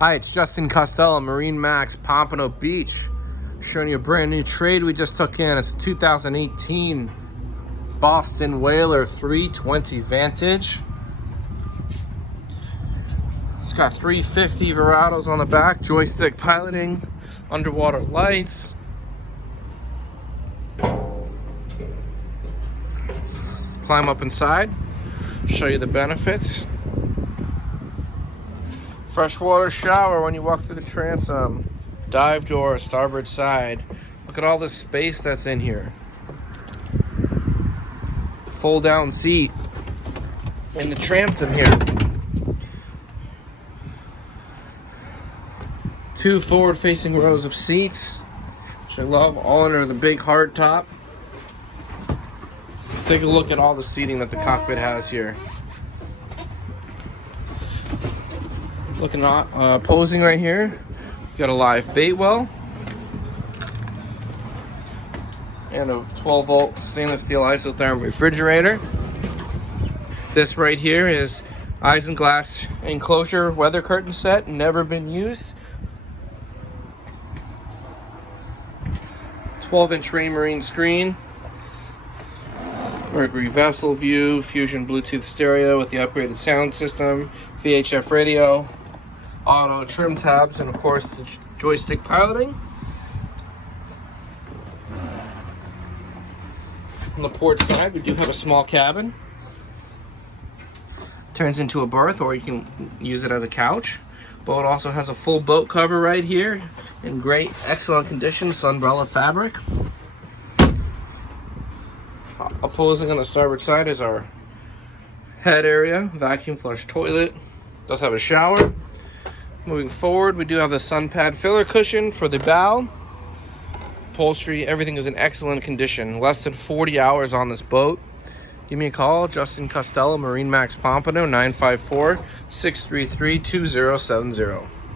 Hi, it's Justin Costello, MarineMax Pompano Beach. Showing you a brand new trade we just took in. It's a 2018 Boston Whaler 320 Vantage. It's got 350 Verados on the back, joystick piloting, underwater lights. Climb up inside, show you the benefits. Freshwater shower when you walk through the transom. Dive door, starboard side. Look at all the space that's in here. Fold down seat in the transom here. 2 forward facing rows of seats, which I love, all under the big hard top. Take a look at all the seating that the cockpit has here. Looking at posing right here, got a live bait well and a 12-volt stainless steel isotherm refrigerator. This right here is isinglass enclosure weather curtain set, never been used. 12-inch Raymarine screen. Mercury vessel view, Fusion Bluetooth stereo with the upgraded sound system, VHF radio, auto trim tabs, and of course the joystick piloting. On the port side, we do have a small cabin. Turns into a berth, or you can use it as a couch. Boat also has a full boat cover right here in great, excellent condition, sunbrella fabric. Opposing on the starboard side is our head area, vacuum flush toilet. Does have a shower. Moving forward, we do have the sun pad filler cushion for the bow. Upholstery, everything is in excellent condition. Less than 40 hours on this boat. Give me a call, Justin Costello, MarineMax Pompano, 954-633-2070.